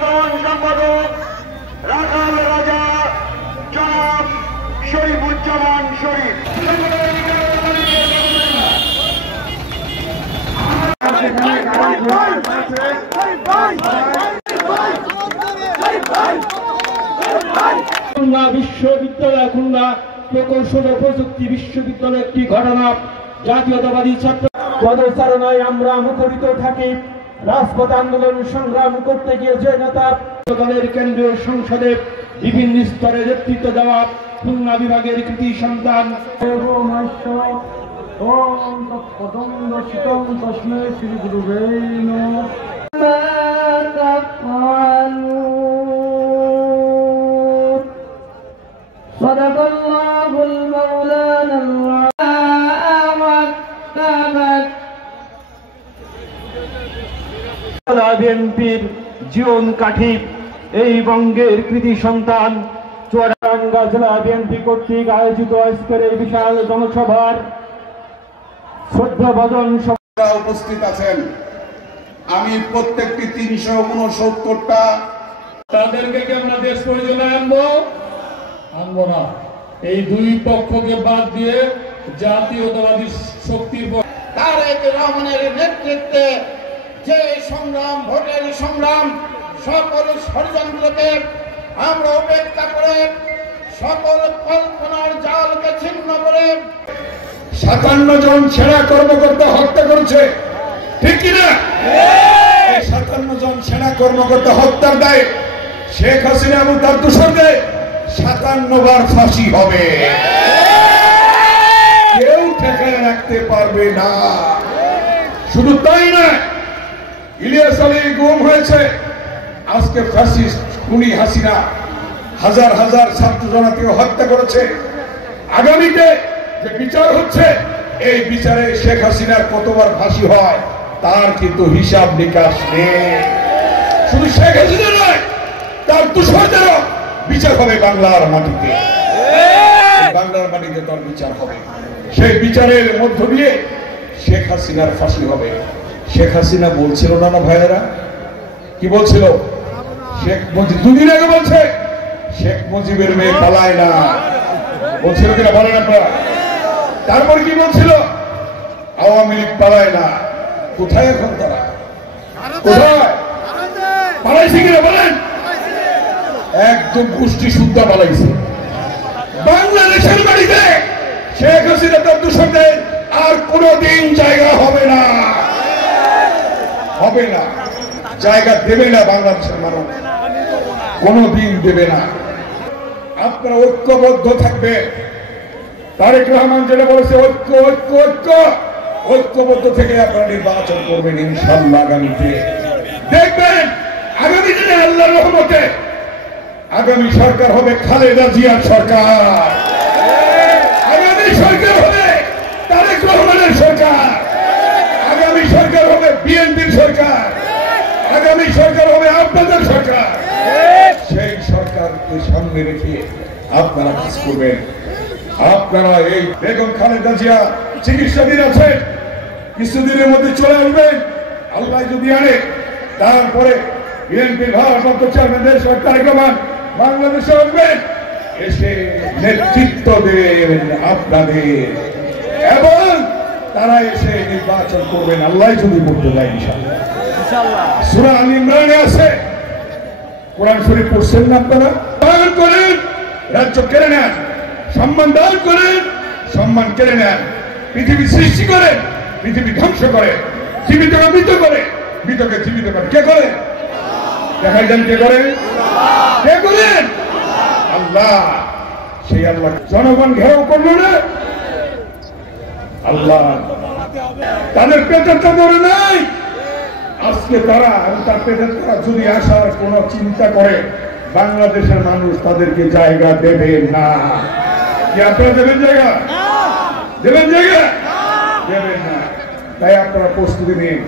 সাধারণ সম্পাদক রাখাল রাজা জনাব শরীফুজ্জামান শরীফ। খুলনা বিশ্ববিদ্যালয়, খুলনা প্রকৌশল ও প্রযুক্তি বিশ্ববিদ্যালয় একটি ঘটনা। জাতীয়তাবাদী ছাত্র পদচারণায় আমরা মুখরিত থাকি। রাজপথ আন্দোলন সংগ্রাম করতে গিয়ে যে নেতা দলের কেন্দ্রীয় সংসদে বিভিন্ন স্তরে নেতৃত্ব দেওয়া খুলনা বিভাগের কৃতি সন্তান বিএনপির জীবন কাঠি, এই বঙ্গের কৃতি সন্তান চুয়াডাঙ্গা জেলা বিএনপি কর্তৃক আয়োজিত আজকের এই বিশাল জনসভার শ্রদ্ধাভাজন সভা উপস্থিত আছেন। আমি প্রত্যেকটি 369টা তাদেরকে কি আমরা দেশ পরিচালনায় আনবো না। এই দুই পক্ষকে বাদ দিয়ে জাতীয়তাবাদী শক্তির তারেক রহমানের নেতৃত্বে যে সংগ্রাম, ভোটের সংগ্রাম, সকল ষড়যন্ত্রকে আমরা উপেক্ষা করে সকল কল্পনার জালকে ছিন্ন করে 57 জন সেনা কর্মকর্তা হত্যা করেছে, ঠিক কিনা? এই 57 জন সেনা কর্মকর্তা হত্যার দায়ে শেখ হাসিনা এবং তার দোসরদের 57 বার ফাঁসি হবে। কেউ ঠেকায় রাখতে পারবে না। শুধু তাই না, ইলিয়াস আলী গুম হয়েছে, আজকে ফ্যাসিস্ট খুনি হাসিনা হাজার হাজার ছাত্র জনতাকে হত্যা করেছে। আগামীতে যে বিচার হচ্ছে, এই বিচারে শেখ হাসিনার কতবার ফাঁসি হয় তার কিন্তু হিসাব নিকাশ নেই। শুধু শেখ হাসিনা নয়, তার দোসরদেরও বিচার হবে বাংলার মাটিতে। বাংলার মাটিতে তার বিচার হবে। সেই বিচারের মধ্য দিয়ে শেখ হাসিনার ফাঁসি হবে। শেখ হাসিনা বলছিল না, না ভাইয়েরা, কি বলছিল? শেখ মুজিব দুদিন আগে বলছে শেখ মুজিবের মেয়ে পালায় না, বলছিল কিনা বলেন আপনারা? তারপর কি বলছিল? আওয়ামী লীগ পালায় না। কোথায় এখন তারা? কোথায় পালাইছে কিনা বলেন? একদম গোষ্ঠী শুদ্ধা পালাইছে। বাংলাদেশের বাড়িতে শেখ হাসিনা তার দোসরদের আর কোনদিন জায়গা হবে না, হবে না, জায়গা দেবে না বাংলাদেশের মানুষ, কোনদিন দেবে না। আপনারা ঐক্যবদ্ধ থাকবে। তারেক রহমান যেটা বলেছে, ঐক্য ঐক্য ঐক্য, ঐক্যবদ্ধ থেকে আপনারা নির্বাচন করবেন ইনশাআল্লাহ। আগামীতে দেখবেন, আগামী দিনে আল্লাহর রহমতে আগামী সরকার হবে খালেদা জিয়ার সরকার, আগামী সরকার হবে তারেক রহমানের সরকার, আগামী সরকার হবে বিএনপির সরকার, আগামী সরকার হবে আপনাদের সরকার। সেই সরকারকে সামনে রেখে আপনারা কাজ করবেন। আপনারা এই বেগম খালেদা জিয়া চিকিৎসাধীন আছেন, কিছুদিনের মধ্যে চলে আসবেন আল্লাহ যদি আনে। তারপরে বিএনপির ভারপ্রাপ্ত চেয়ারম্যান তারেক রহমান বাংলাদেশে আসবেন, এসে নেতৃত্ব দেবেন আপনাদের, এবং তারা এসে নির্বাচন করবেন আল্লাহ যদি করতে যায় ইনশাআল্লাহ। সূরা আল ইমরানে আছে, কোরআন শরীফ পড়ছেন না আপনারা? দান করেন, রাজ্য কেড়ে নেন, সম্মান দান করেন, সম্মান কেড়ে নেন, পৃথিবী সৃষ্টি করেন, পৃথিবী ধ্বংস করে, জীবিতকে মৃত করে, মৃতকে জীবিত করে। কে করে? দেখাই দেন কে করে? কে করেন? আল্লাহ। সেই আল্লাহ জনগণ ঘেরাও করলো না, আল্লাহ তাদের পেটের চাদরে নাই। আজকে তারা তার পেটের যদি আসার কোন চিন্তা করে, বাংলাদেশের মানুষ তাদেরকে জায়গা দেবে না। কি আপনারা দেবেন জায়গা? দেবেন জায়গা? দেবেন না। তাই আপনারা প্রস্তুতি নিন।